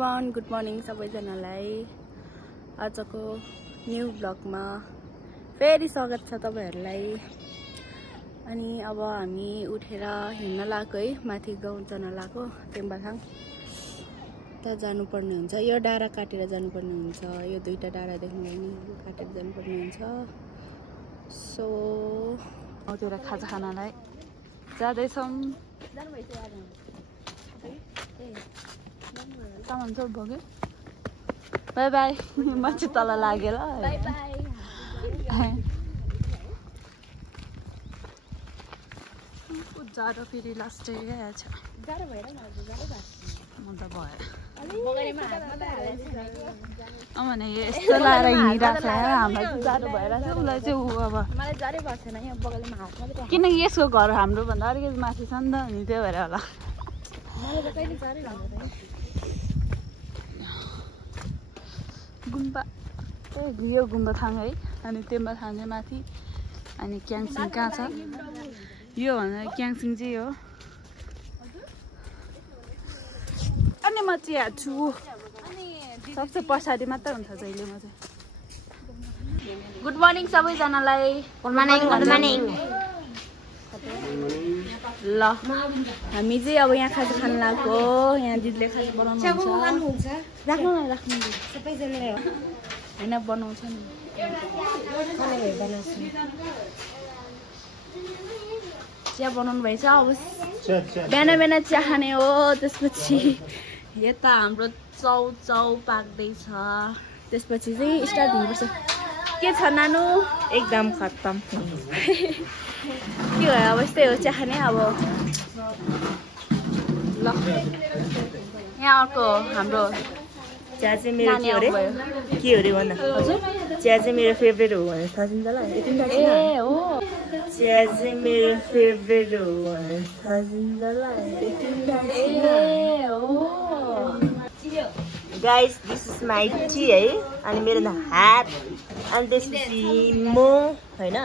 Everyone, good morning सबैजनालाई। आजको new ब्लगमा फेरि स्वागत छ तपाईहरुलाई। अनि अब हामी उठेर हिँड्न लाग्यो है, माथि गाउँ जान लाग्यो टेम्बाथाङ। त जानुपर्ने हुन्छ, यो डाँडा काटेर जानुपर्ने हुन्छ, यो दुईटा डाँडा देख्नुलाई नि काटेर जानुपर्ने हुन्छ। सो आउतिर खाजा खानालाई जाँदैछौँ। सामान सब भोग्यो। By by. मान्छे तल लागेर बाई बाई। जाडो फेरि लास्टै आएछ। जाडो भएर म त भयो। भने यस्तो लाएर हिँडिरहेको छ हामीलाई चाहिँ जाडो भइरहेको छ। उसलाई चाहिँ ऊ अब मलाई जाडै पर्छ नि, यहाँ बगलमा हात मात्रै। किनकि यसको घर हाम्रो भन्दा अलिकति माथि छ नि त, अनि त्यही भएर होला। मलाई त कहिले जाडै लाग्दैन। गुम्बा यो गुम्बाथाङ है, अनि टेम्बाथाङ चाहिँ माथि, अनि क्याङसिङ कहाँ छ? यो भन्दा क्याङसिङ चाहिँ हो। अनि म चाहिँ यहाँ छु, सबसे पछाडि मात्रै हुन्छ जहिले म चाहिँ। गुड मर्निङ सबैजनालाई। Good morning, good morning. ल हामी चाहिँ अब यहाँ खाजा खान लाग्यो। यहाँ दिदीले खाजा बनाउनुहुन्छ। राख्नु न, राख्नु सबैजनाले होइन बनाउँछ नि। चिया बनाउनु भएछ। अब बिहान बिहान चिया खाने हो। त्यसपछि यता हाम्रो चाउ पाक्दैछ। त्यसपछि चाहिँ स्टार्ट हुनुपर्छ। के छ नानु? एकदम खत्तम। के भयो अब यस्तै हो चिया खाने। अब ल यहाँ अर्को हाम्रो चिया चाहिँ मेरो के हो रे भन। हजुर चिया चाहिँ मेरो फेभरेट हो भने थाहा छ नि तँलाई? ए हो, चिया चाहिँ मेरो फेभरेट हो भने थाहा छ नि तँलाई? ए हो। Guys this is my T है। अनि मेरो हात, अनि त्यसपछि म होइन,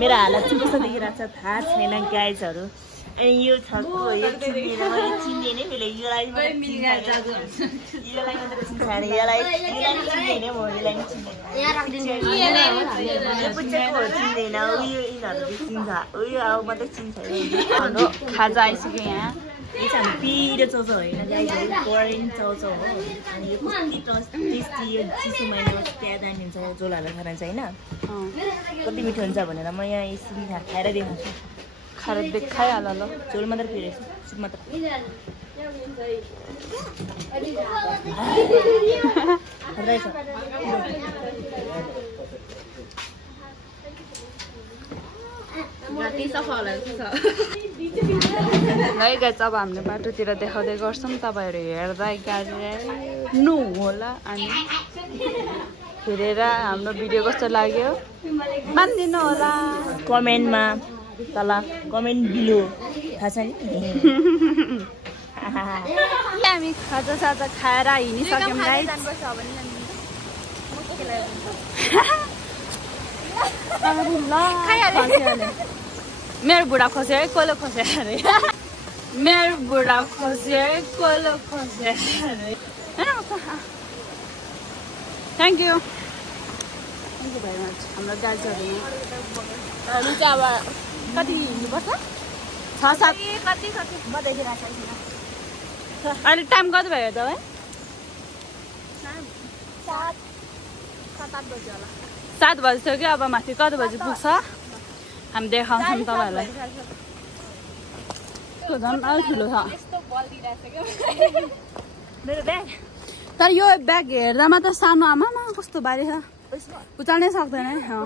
मेरो हालत चाहिँ कस्तो देखिरहेको छ थाहा छैन गाइजहरू। अनि यो छ यो चिन्दैन, मैले चिन्दैन। मैले योलाई मात्रै चिन्दैन, यसलाई चिन्दैन म, यसलाई नि चिन्दैन। यो पुच्चेको चिन्दैन, उयो यिनीहरू चिन्छ, उयो अब मात्रै चिन्छ। हाम्रो खाजा आइसक्यो यहाँ। यो चाहिँ हाम्रो पिरो चाउचाउ होइन गाइजहरू, कोरियन चाउचाउ हो। अनि यो कति टेस्टी, यो चिसो महिनामा त्यहाँ दामी हुन्छ, झोल हालेर खाना चाहिँ होइन, कति मिठो हुन्छ भनेर म यहाँ यसरी खाएर देखाउँछु। खाएर देखाइहाल ल। झोल मात्रै पिरेछ, सुप मात्र। है गाइस, अब हामीले बाटोतिर देखाउँदै गर्छौँ, तपाईँहरू हेर्दै गाड्नु होला। अनि हेरेर हाम्रो भिडियो कस्तो लाग्यो मानिदिनु होला कमेन्टमा, तल कमेन्ट बिलो, थाहा छ नि। हामी खाजा साजा खाएर हिँडिसक्यौँ गाइस। मेरो बुढा खोस्यो है, कोलो खोस्यो अरे। मेरो बुढा खोस्यो है, कोलो खोस्यो अरे। Thank you very much. हाम्रो दाजुहरू हामी चाहिँ अब कति हिँड्नुपर्छ? 6-7 कति म देखिरहेको छैन। अहिले टाइम कति भयो तपाईँ? 7-8 बजी होला। 7 बजिसक्यो। अब माथि कति बजी पुग्छ हामी देखाउँछौँ तपाईँहरूलाई। झन् अलिक ठुलो छ मेरो ब्याग। तर यो ब्याग हेर्दामा त सानो, आमामा कस्तो भारी छ, उचाल्नै सक्दैन है।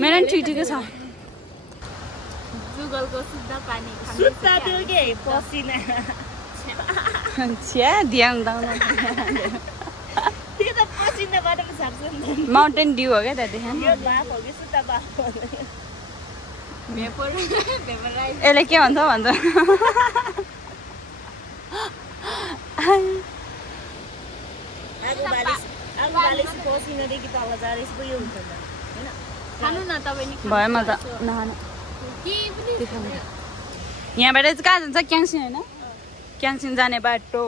मेरो पनि ठिकै छ। जुगलको शुद्ध पानी सुत्ता त्यो के पसिना छ्या ध्यान त्यो त पसिनाबाट पो छाड्छ नि। माउन्टेन ड्यू हो क्या त्यहाँदेखि। यो बाफ हो कि सुत्ता बाफ हो? यसले के भन्छ भन्छ। आगो बालेपछि पसिनादेखि तल जाँदैछ पो यो हुन्छ नि, होइन? खानु न तपाईँ नि। भयो म त नखानु। यहाँबाट चाहिँ कहाँ जान्छ क्याङसिङ होइन क्याङसिङ जाने बाटो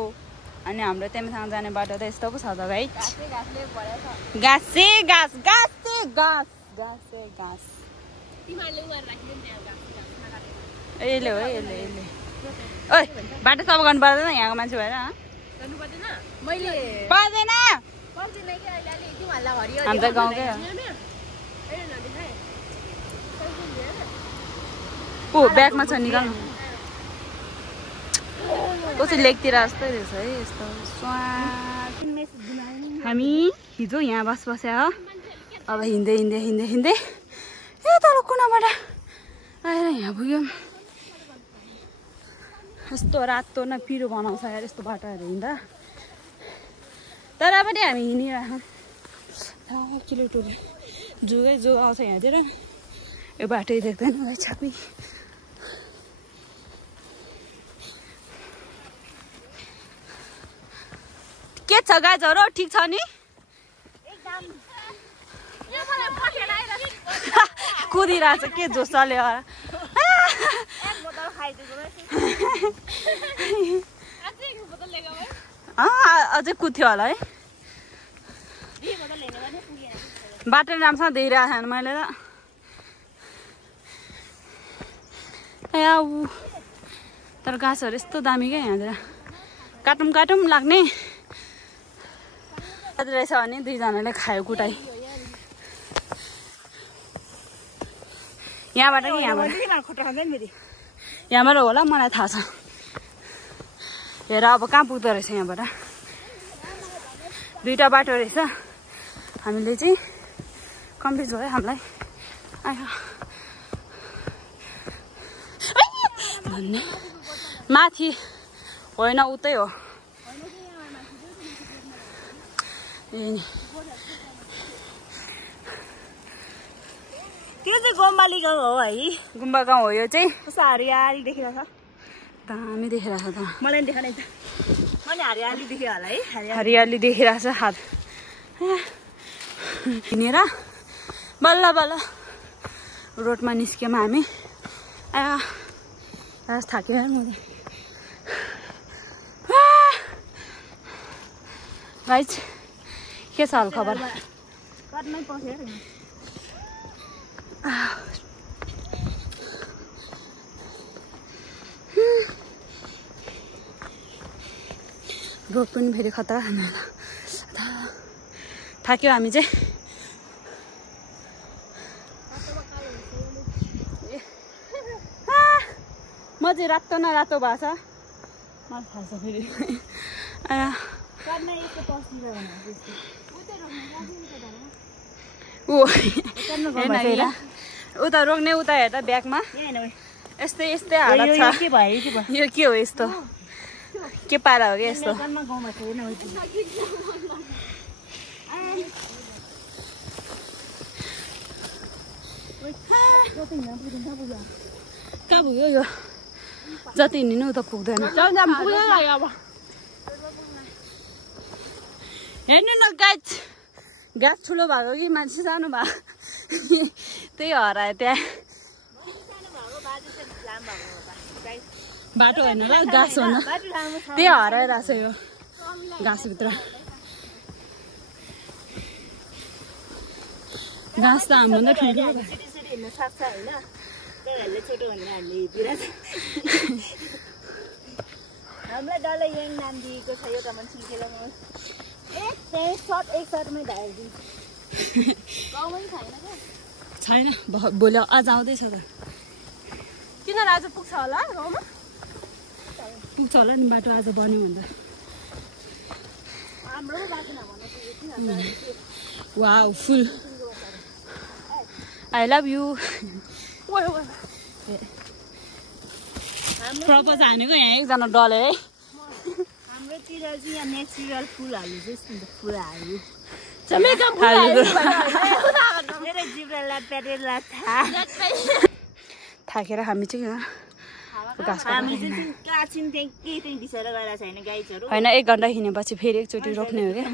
अनि हाम्रो तेमसँग जाने बाटो त यस्तो पो छ त गाइस घाँसे घाँस घाँसे घाँस घाँसे घाँस यसले हो यसले यसले ओइ बाटो सफा गर्नु पर्दैन यहाँको मान्छे भएर पर्दैन हामी त गाउँकै हो ओ ब्यागमा छ निकाल्नु कसै लेकतिर जस्तै रहेछ है यस्तो हामी हिजो यहाँ बस्या हो अब हिँड्दै हिँड्दै हिँड्दै हिँड्दै ए तल कुनाबाट आएर यहाँ पुग्यौँ यस्तो रातो न पिरो बनाउँछ यार यस्तो बाटोहरू हिँड्दा तर पनि हामी हिँडिरहेछौँ किलोटोले जोगै जो आउँछ यहाँतिर यो बाटै देख्दैन भाइ छापी के छ गाइजहरु ठिक छ नि कुदिरहेछ के जोस चल्यो अझै कुद्थ्यो होला है बाटो राम्रोसँग देखिरहेको छैन मैले त तर घाँसहरू यस्तो दामी क्या यहाँतिर काटौँ काटौँ लाग्ने रहेछ भने दुईजनाले खायो कुटाइ यहाँबाट कि यहाँबाट होला मलाई थाहा छ हेर अब कहाँ पुग्दो रहेछ यहाँबाट दुईटा बाटो रहेछ हामीले चाहिँ कम्प्लिट भयो हामीलाई भन्ने माथि होइन उतै हो त्यो चाहिँ गोम्बाली गाउँ हो है गुम्बा गाउँ हो यो चाहिँ कस्तो हरियाली देखिरहेछ दामी देखिरहेछ त मलाई देखा नै त मैले हरियाली देखेँ होला है हरियाली देखिरहेछ हात हिँडेर बल्ल बल्ल रोडमा निस्क्यौँ हामी थाक्यो म गाइस के छ हाल खबर रोड पनि फेरि खतरा थाक्यो हामी चाहिँ म चाहिँ रातो न रातो भएको छ मलाई थाहा छ फेरि उता रोक्ने उता हेर्दा ब्यागमा यस्तै यस्तै हालत छ यो के हो यस्तो के पारा हो कि यस्तो कहाँ पुग्यो यो जति हिँड्नु उता पुग्दैन हेर्नु न गाइस ग्यास ठुलो भएको कि मान्छे सानो भएको त्यही हरायो त्यहाँ बाटो होइन र घाँस होइन त्यही हराइरहेछ यो घाँसभित्र घाँस त हाम्रो ठुलो हामीलाई डल्लै यङ नाम दिएको छ एउटा मान्छे खेलाउनु एक सर्टमै ढालिदिन्छ छैन भोलि आज आउँदैछ त किन आज पुग्छ होला गाउँमा पुग्छ होला नि बाटो आज बन्यो भन्दा हाम्रो बाटो नभन्न wow full I love you propose हानेको यहाँ एकजना डले है हाम्रोतिर चाहिँ यहाँ नेचुरल फुलहरू जस्तो फुलहरू थाकेर हामी चाहिँ होइन 1 घन्टा हिँडेपछि फेरि एकचोटि रोक्ने हो क्या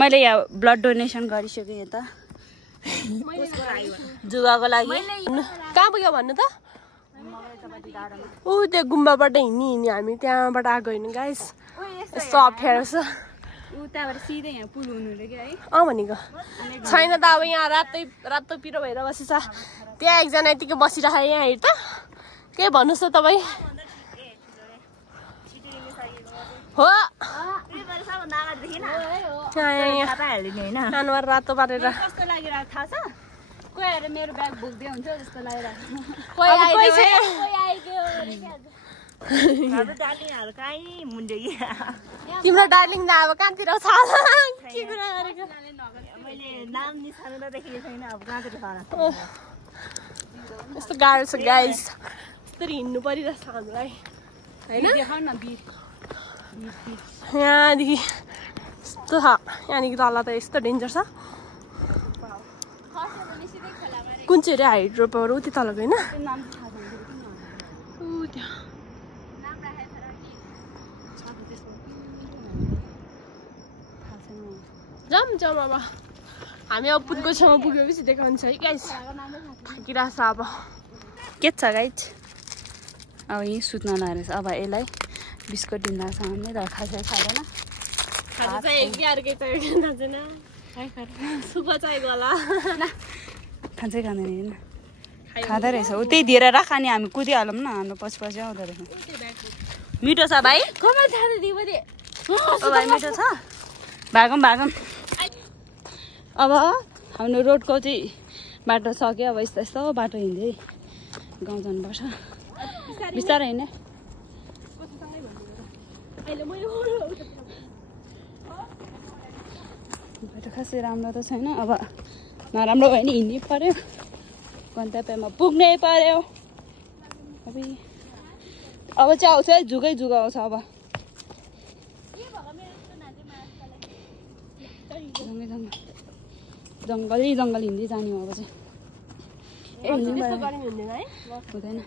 मैले यहाँ ब्लड डोनेसन गरिसकेँ यता जुगाको लागि कहाँ पुग्यो भन्नु त ऊ त्यो गुम्बाबाट हिँड्ने हामी त्यहाँबाट आएको होइन गाइस यस्तो अप्ठ्यारो छ अँ भनेको छैन त अब यहाँ रातो पिरो भएर बसेछ त्यहाँ एकजना यतिकै बसिरहेको यहाँ हेर त के भन्नुहोस् त तपाईँ हो अनुहार रातो पारेर मेरो ब्याग बोक्दै हुन्छ जस्तो लागिरहेको तिम्रो डार्लिङ त अब कहाँतिर छ के कुरा गरेको यस्तो गाह्रो छ गाइस यस्तरी हिँड्नु परिरहेछ हामीलाई होइन यहाँदेखि यस्तो छ यहाँदेखि तल त यस्तो डेन्जर छ कुन चाहिँ अरे हाइड्रोपावर उति तलको होइन जाम अब हामी अब पुलको छेउमा पुगेपछि देखाउँछ है गाइस थाकिरहेछ अब के छ गाइस अब यहीँ सुत्न लागेछ अब यसलाई बिस्कुट दिँदा सामने तर खासै खाँदैन खान्छै खाँदैन खाँदो रहेछ ऊ त्यही दिएर राख अनि हामी कुदिहालौँ न हाम्रो पछि आउँदो रहेछ मिठो छ भाइ भाइ मिठो छ भागौँ अब हाम्रो रोडको चाहिँ बाटो सक्यो अब यस्तो बाटो हिँड्दै गाउँ जानुपर्छ बिस्तारै हिँड्ने बाटो खासै राम्रो त छैन अब नराम्रो भयो नि हिँड्नै पर्यो गन्तव्यमा पुग्नै पर्यो अब चाहिँ आउँछ है झुकै आउँछ अब जङ्गल हिँड्दै जाने हो अब चाहिँ हुँदैन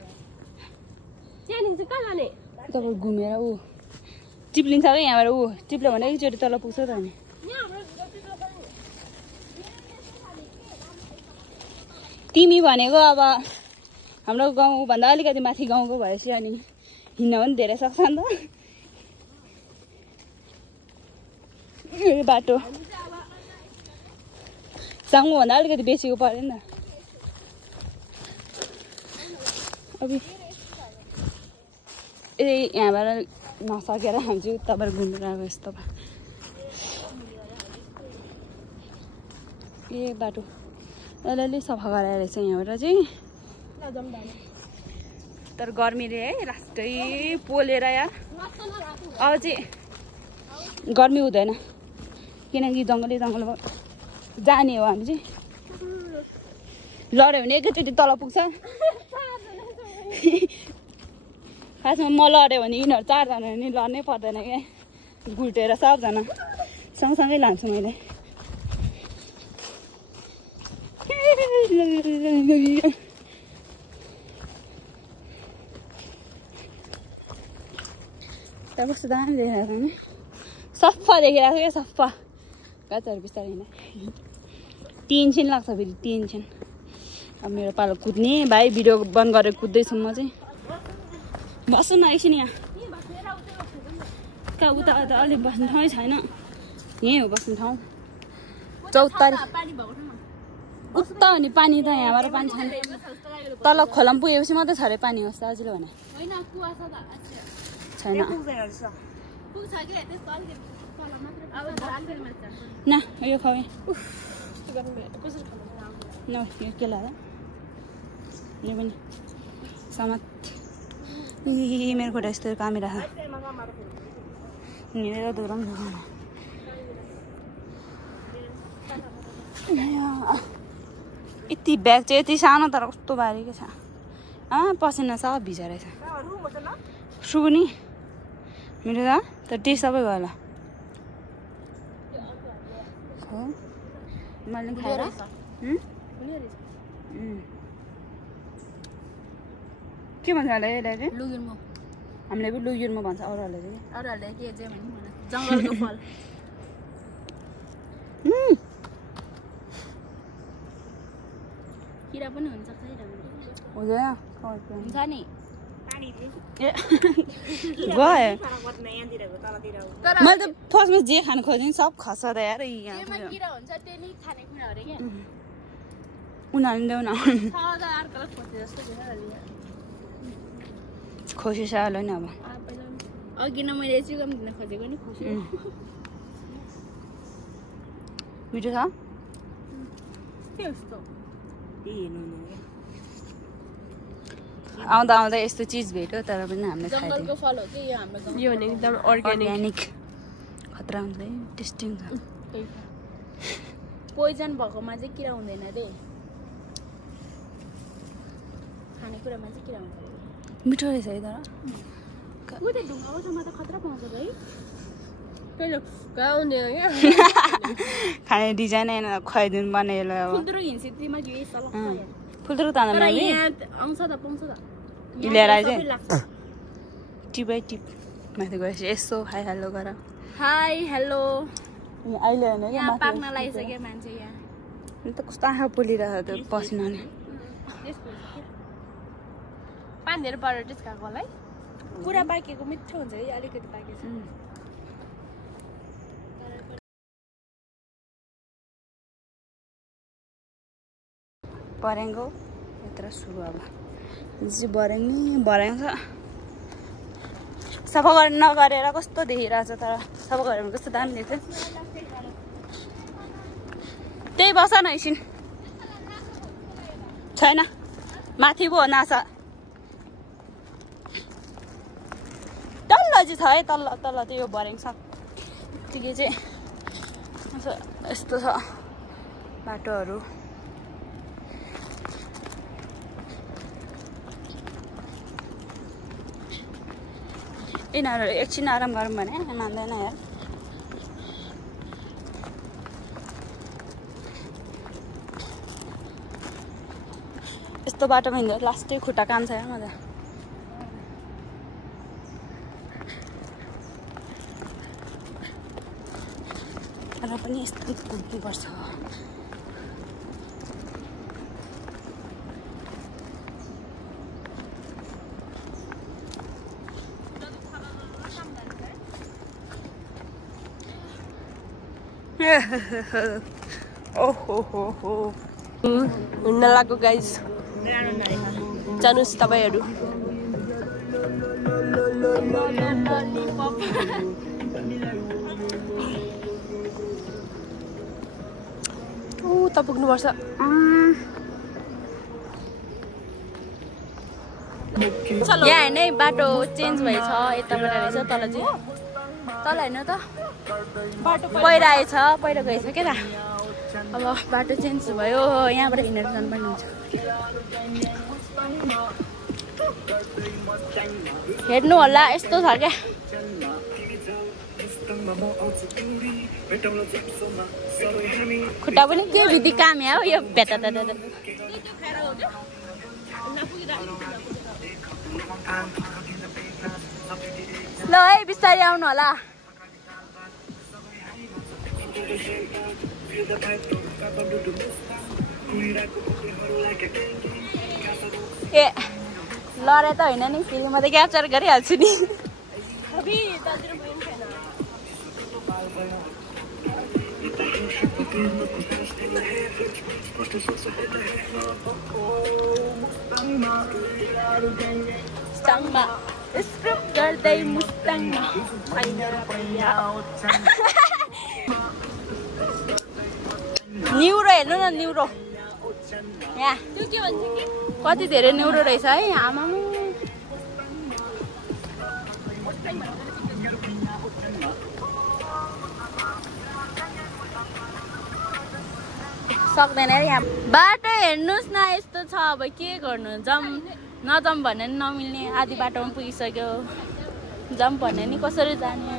तपाईँ घुमेर ऊ टिप्लिन्छ क्या यहाँबाट ऊ टिप्ल्यो भने एकचोटि तल पुग्छ त अनि तिमी भनेको अब हाम्रो गाउँभन्दा अलिकति माथि गाउँको भएपछि अनि हिँड्न पनि धेरै सक्छ नि त बाटो साङ्गोभन्दा अलिकति बेसीको पऱ्यो नि त अब यहाँबाट नसकेर हामी चाहिँ उताबाट घुमेर आएको यस्तो ए बाटो अलिअलि सफा गराएर रहेछ यहाँबाट चाहिँ तर गर्मीले है राष्ट्रै पोलेर यार अब चाहिँ गर्मी हुँदैन किनकि जङ्गल जाने हो हामी चाहिँ लड्यो भने एकैचोटि तल पुग्छ खासमा म लड्यो भने यिनीहरू चारजना नि लड्नै पर्दैन क्या गुटेर सबजना सँगसँगै लान्छु मैले कस्तो दामी देखाएको नि सफा देखिरहेको क्या सफा गाछहरू बिस्तारै होइन टेन्सन लाग्छ फेरि टेन्सन अब मेरो पालो कुद्ने भाइ भिडियो बन्द गरेर कुद्दैछु म चाहिँ बस्छु न एकछिन यहाँ कहाँ उता अलिक बस्ने ठाउँ छैन यहीँ हो बस्ने ठाउँ 14 तारिक उता हो नि पानी त यहाँबाट पानी छैन तल खोलामा पुगेपछि मात्रै छ अरे पानी जस्तो अझै भने छैन न यो खुवाएँ न यो के लाग्यो यो पनि समात मेरो खुट्टा यस्तो कामिरहेको हिँडेर दोहोऱ्याउनु यति ब्याग चाहिँ यति सानो तर कस्तो भारी के छ पसिना सब भिजा रहेछ सुकुनी मेरो त टेस्ट सबै भयो होला मैले खाएर के भन्छ होला यसलाई चाहिँ लुगिर्मो हामीले पनि लुगिर्मो भन्छ अरूहरूले के चाहिँ जङ्गलको फल किरा पनि हुन्छ हुँदैन हुन्छ नि गयो मैले त फर्स्टमा जे खानु खोजेँ सब खसा त यार उनीहरूले ल्याउन खोसी साल होइन अब अघि न मैले चिकन दिन खोजेको नि खुसी मिठो छ आउँदा आउँदा यस्तो चिज भेट्यो तर पनि हामीले जंगलको फल हो के यो हाम्रो यो भने एकदम अर्ग्यानिक खतरा हुन्छ है टेस्टी हुन्छ पोइजन भएकोमा चाहिँ किरा हुँदैन रे खानेकुरामा चाहिँ किरा हुन्छ मिठो रहेछ है तर उता ढुङ्गाको छेउमा त खतरा पाउँछ है खाने डिजाइन खुवाइदिनु बनाएर फुल्दुरो हिँड्सिमा फुल्दुरो तान्दा आउँछ त पाउँछ त ल्याएर चाहिँ टिप बाई टिप माथि गएपछि यसो हाई हेलो गर हाई हेलो अहिले होइन यहाँ पाक्न लागिसक्यो मान्छे यहाँ त कस्तो आँखा पोलिरहेको त्यो पसिनाले पानी धेरै परेर टेस्ट खाएको होला है पुरा पाकेको मिठो हुन्छ है अलिकति पाकेको बरेङ्गो यत्र सुरु अब बरेङ छ सफा गर्न नगरेर कस्तो देखिरहेछ तर सफा गरेर कस्तो दामी देख्छ त्यही बस न एकछिन छैन माथि पो नासा तल्ल चाहिँ छ है तल्ल तल्ल त्यो यो बरेङ छ ठिकै चाहिँ यस्तो छ बाटोहरू यिनीहरू एकछिन आराम गरौँ भने मान्दैन यार यस्तो बाटोमा हिँड्दा लास्टै खुट्टा काम छ मजा र पनि यस्तो कुद्नुपर्छ ओहो हो हिँड्न लाग्यो गाइज जानुहोस् तपाईँहरू उता पुग्नुपर्छ यहाँ होइन बाटो चेन्ज भएछ यताबाट रहेछ तल चाहिँ तल होइन त पहिरो आएछ पहिरो गएछ क्या त अब बाटो चेन्ज भयो यहाँबाट हिँडेर जानु पनि हुन्छ हेर्नु होला यस्तो छ क्या खुट्टा पनि के विधि काम हो यो भेटा ल है बिस्तारै आउनु होला ए लरे त होइन नि फेरि म त क्याप्चर गरिहाल्छु नि मुस्ताङमा स्क्रिप्ट गर्दै मुस्ताङमा न्युरो हेर्नु न न्युरो यहाँ कति धेरै न्युरो रहेछ है आमा सक्दैन यहाँ बाटो हेर्नुहोस् न यस्तो छ अब के गर्नु नजाउँ भने नि नमिल्ने आधी बाटोमा पुगिसक्यो जाउँ भने नि कसरी जाने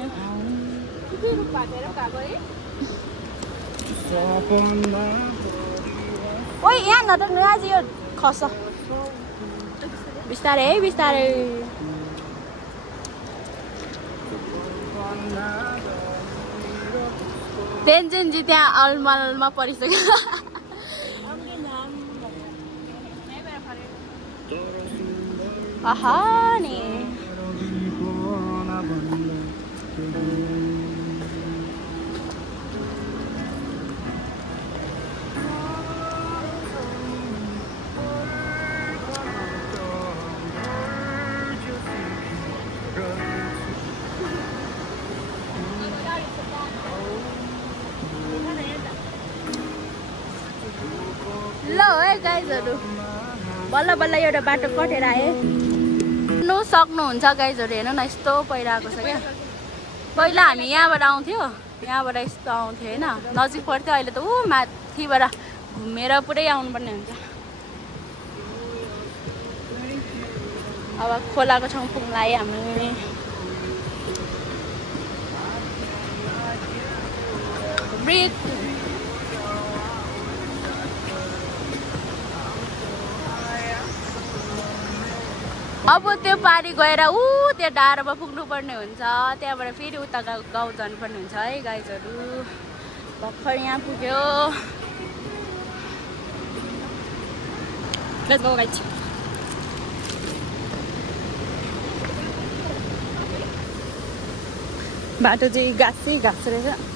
ओइ यहाँ नटक्नु आज यो खस बिस्तारै है बिस्तारै तेन्जिनजी त्यहाँ अलमलमा परिसक्यो आहा नि ल है गाइजहरु बल्ल बल्ल एउटा बाटो कटेर आए नु सक्नुहुन्छ गाइजहरु हेर्नु न यस्तो पहिराको छ क्या पहिला हामी यहाँबाट आउँथ्यो यहाँबाट यस्तो आउँथ्यो हैन नजिक पर्थ्यो अहिले त उ माथिबाट घुमेर पुरै आउनुपर्ने हुन्छ अब खोलाको ठाउँ पुग्न आए हामी ब्रिज अब त्यो पारी गएर त्यो डाँडामा पुग्नु पर्ने हुन्छ त्यहाँबाट फेरि उता गाउँ जानुपर्ने हुन्छ है गाइजहरु भर्खर यहाँ पुग्यो लेट्स गो गाइज बाटो चाहिँ घाँसै घाँस रहेछ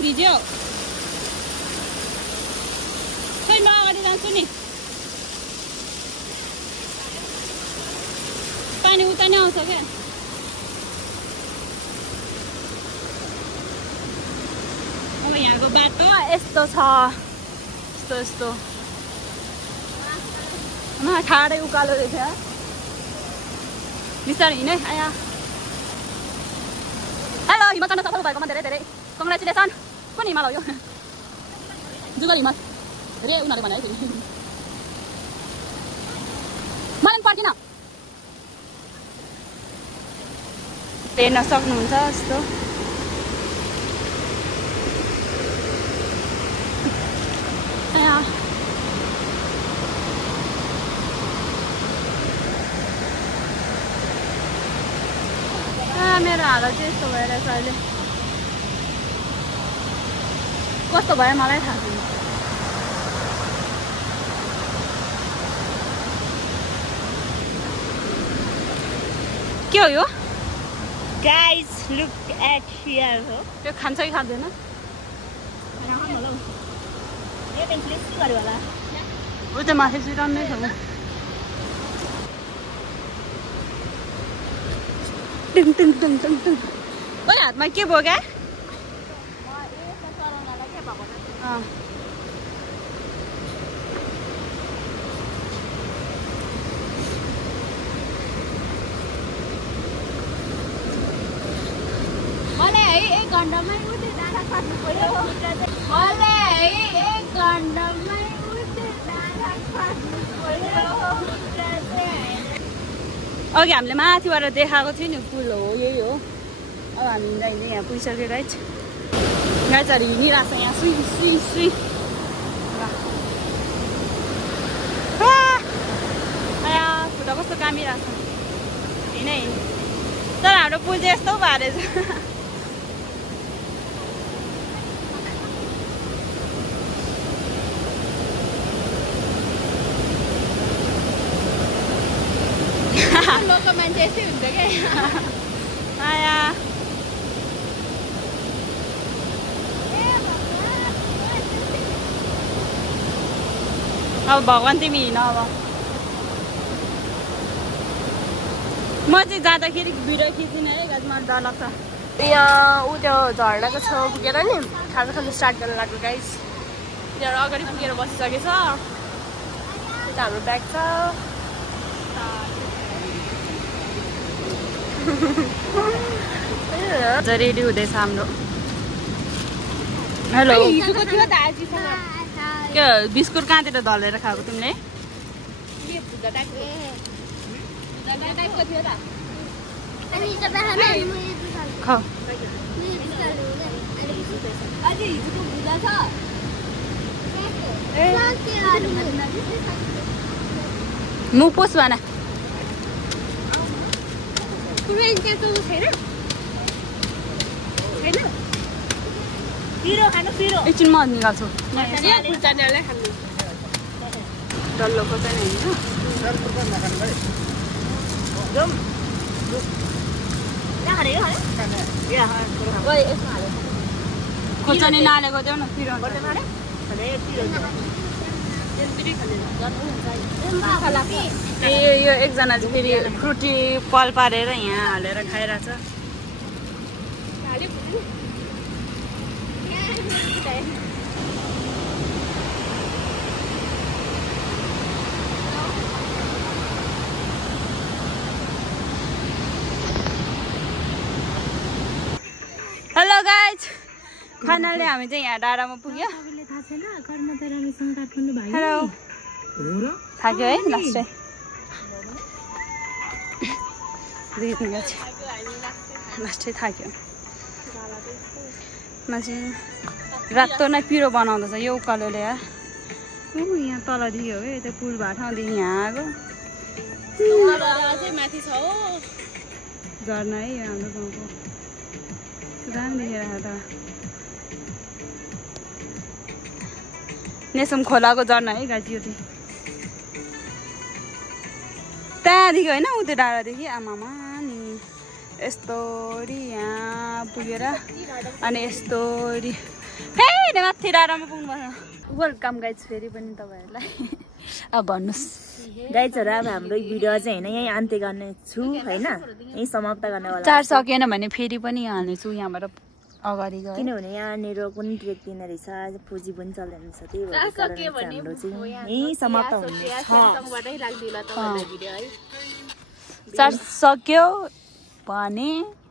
भिडियो खै म अगाडि जान्छु नि पानी उता नै आउँछ क्या अब यहाँको बाटो यस्तो छ यस्तो यस्तो ठाडै उकालो रहेछ बिस्तारै हिँडे आया हेलो हिमाल चढ्न सफल भएकोमा धेरै धेरै कङ्ग्रेचुलेसन कुन हिमाल हो यो जुगल हिमाल रे उनीहरूले भने है मलाई पर्किन हेर्न सक्नुहुन्छ यस्तो मेरो हालत चाहिँ यस्तो भइरहेछ अहिले कस्तो भयो मलाई थाहा छैन के हो yo guys look at here हो त्यो खान्छ कि खाँदैन उ त माथि सुइरहनै छ टुङ टुङ टुङ टुङ टुङ ओइ हातमा के भयो क्या मलाई है 1 घण्टामै उठे डाँडा खस्नु पर्यो मलाई है 1 घण्टामै उठे डाँडा खस्नु पर्यो अघि हामीले माथिबाट देखाएको थियो नि पुल हो यही हो अब हामी हिँड्दा हिँड्दै यहाँ पुगिसक्यो गाइज गाइजहरू हिँडिरहेको छ यहाँ सुई सुई सुई खुट्टा कस्तो कामिरहेको छ हिँडै तर हाम्रो पुल चाहिँ यस्तो भएर रहेछ लोकल मान्छे यस्तै हुन्छ क्या आया अब भगवान् तिमी हिँड अब म चाहिँ जाँदाखेरि भिडियो खिच्दिनँ है गाइज मलाई डर लाग्छ यहाँ ऊ त्यो झर्नाको छेउ पुगेर नि खाजा खानु स्टार्ट गर्न लाग्यो गाइज यहाँबाट अगाडि पुगेर बसिसकेछ यता हाम्रो ब्याग छ रेडी हुँदैछ हाम्रो हेलो के बिस्कुट कहाँतिर ढलेर खाएको तिमीले खाऊ मुख पोस भन एकछिन म निकाल्छु डल्लोको चाहिँ खोर्सानी नालेको देऊ न पिरो यो एकजना चाहिँ फेरि फ्रुटी पल पारेर यहाँ हालेर खाइरहेछ हेलो गाइज फाइनली हामी चाहिँ यहाँ डाँडामा पुग्यो हेलो थाक्यो है लास्टै लास्टै थाक्यो मान्छे रातो नै पिरो बनाउँदैछ यो उकालोले यार यहाँ तलदेखि हो क्या त्यो पुल भएको ठाउँदेखि यहाँ आएको माथि छ हो झर्ना है हाम्रो गाउँको दामी देखेर त नेसम खोलाको झर्ना है गाजी यो चाहिँ त्यहाँदेखि होइन उ त्यो डाँडादेखि आमामा नि यस्तोरी यहाँ पुगेर अनि यस्तोरी फेरि माथि डाँडामा पुग्नुपर्छ वेलकम गाइज फेरि पनि तपाईँहरूलाई अब भन्नुहोस् गाइजहरू अब हाम्रो भिडियो चाहिँ होइन यहीँ अन्त्य गर्ने छु होइन यहीँ समाप्त गर्नेवाला चार सकेन भने फेरि पनि हाल्नेछु यहाँबाट अगाडि गयो किनभने यहाँनिर कुनै ट्रेक दिँदो रहेछ फौजी पनि चल्दैन रहेछ त्यही भएर हाम्रो चाहिँ यहीँ समाप्त हुने चार सक्यो भने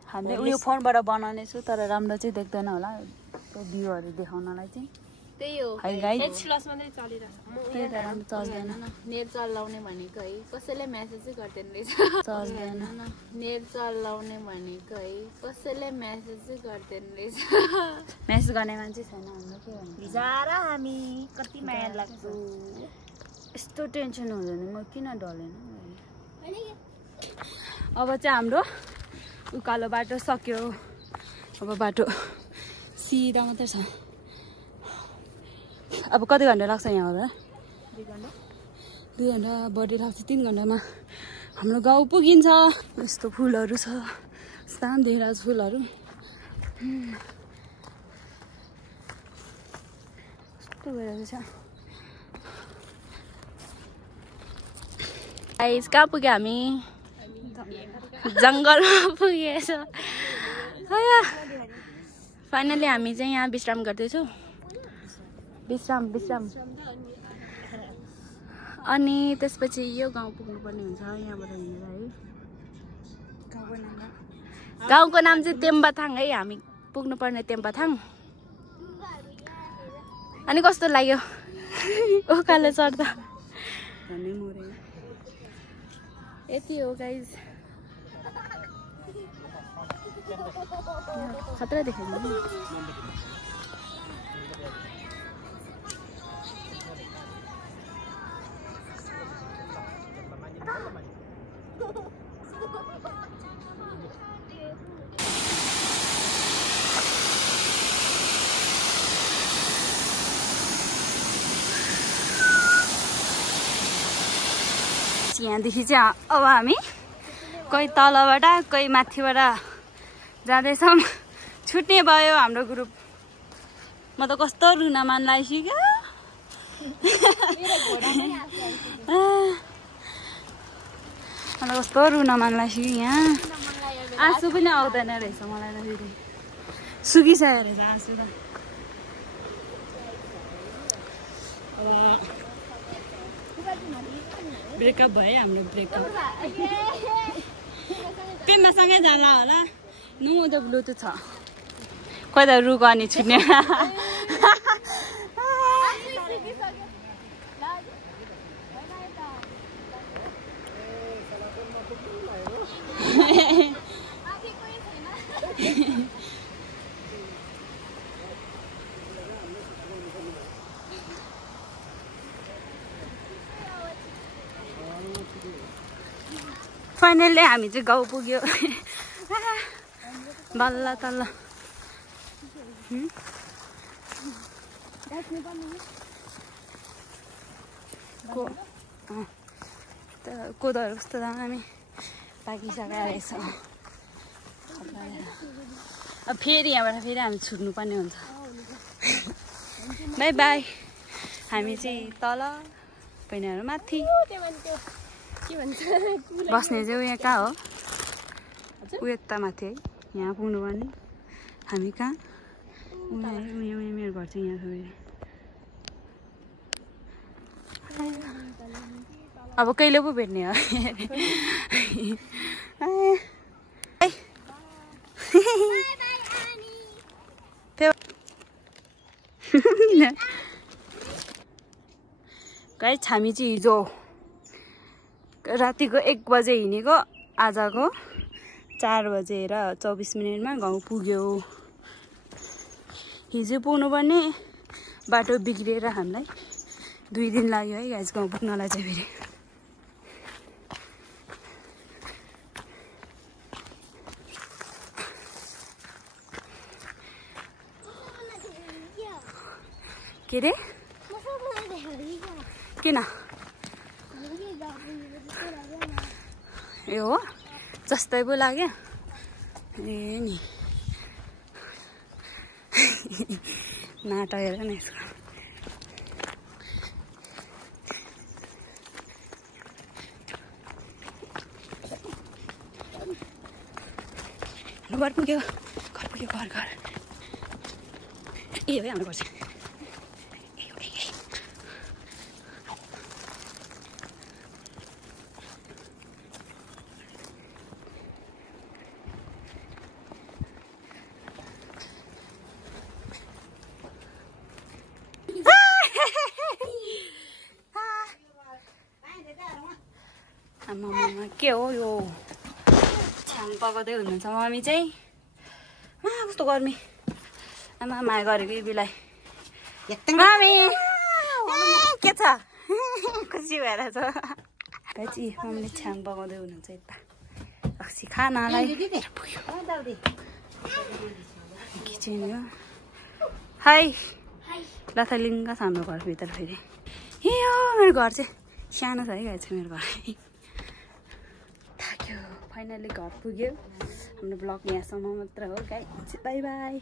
हामीले उयो फोनबाट बनाउने छु तर राम्रो चाहिँ देख्दैन होला त्यो भ्यूहरू देखाउनलाई चाहिँ त्यही हो चल्दैन नेट चलाउने भनेको है कसैले मेसेजै गर्दैन रहेछ चल्दैन नेट चलाउने भनेको है कसैले मेसेजै गर्दैन रहेछ मेसेज गर्ने मान्छे छैन हाम्रो के भन्नु बिचारा हामी कति माया लाग्छ यस्तो टेन्सन हुँदैन म किन डलेन अब चाहिँ हाम्रो उकालो बाटो सक्यो अब बाटो सिधा मात्रै छ अब कति घन्टा लाग्छ यहाँ आउँदा 2 घन्टा बढी लाग्छ 3 घन्टामा हाम्रो गाउँ पुगिन्छ यस्तो फुलहरू छ सानो देखेर फुलहरू यस्तो भएर छ गाइस कहाँ पुग्यो हामी जङ्गलमा पुगेछ फाइनली हामी चाहिँ यहाँ विश्राम गर्दैछौँ विश्राम अनि त्यसपछि यो गाउँ पुग्नुपर्ने हुन्छ यहाँबाट हिँडेर है गाउँको नाम चाहिँ तेम्बाथाङ है हामी पुग्नुपर्ने तेम्बाथाङ अनि कस्तो लाग्यो उकालो चढ्दा यति हो गाइज खतरा देखाइदिनु यहाँदेखि चाहिँ अब हामी कोही तलबाट कोही माथिबाट जाँदैछौँ छुट्ने भयो हाम्रो ग्रुप म त कस्तो रुन मन लागिसक्यो मलाई कस्तो रुन मन लागिसक्यो यहाँ आँसु पनि आउँदैन रहेछ मलाई त फेरि सुकिसक्यो रहेछ आँसु त ब्रेकअप भयो हाम्रो ब्रेकअप पेम्बासँगै जाला होला नु त ब्लुटुथ छ खोइ त रुको अनि छुट्ने फाइनल्ली हामी चाहिँ गाउँ पुग्यो बल्ल तल्ल कोदोहरू कस्तो दामी पाकिसकेको रहेछ अब फेरि यहाँबाट फेरि हामी छुट्नुपर्ने हुन्छ बाई बाई हामी चाहिँ तल पहिनाहरू माथि बस्ने चाहिँ उयो कहाँ हो उयो यता माथि है यहाँ पुग्नु पर्ने हामी कहाँ उयो मेरो घर चाहिँ यहाँ फेरि अब कहिले पो भेट्ने हो गाइस हामी चाहिँ हिजो रातिको 1 बजे हिँडेको आजको 4 बजेर 24 मिनटमा गाउँ पुग्यो हिजो पुग्नुपर्ने बाटो बिग्रिएर हामीलाई 2 दिन लाग्यो है गाइस गाउँ पुग्नलाई चाहिँ फेरि के रे किन ए हो जस्तै पो लाग्यो ए नि नाटक हेर न यसको घर पुग्यो घर ए हो हाम्रो घर चाहिँ आमामा के हो यो छ्याङ पकाउँदै हुनुहुन्छ मम्मी चाहिँ कस्तो गर्मी आमा माया गरेको यो बिलाई मम्मी के छ खुसी भएर छ चाहिँ मम्मीले छ्याङ पकाउँदै हुनुहुन्छ यता अस्ति खानालाई किचन हो हाई लथालिङ्ग छ हाम्रो घरभित्र फेरि ए हो मेरो घर चाहिँ सानो छ है गाई चाहिँ मेरो घर थाक्यो फाइनली घर पुग्यो हाम्रो ब्लग यहाँसम्म मात्र हो गाई बाई बाई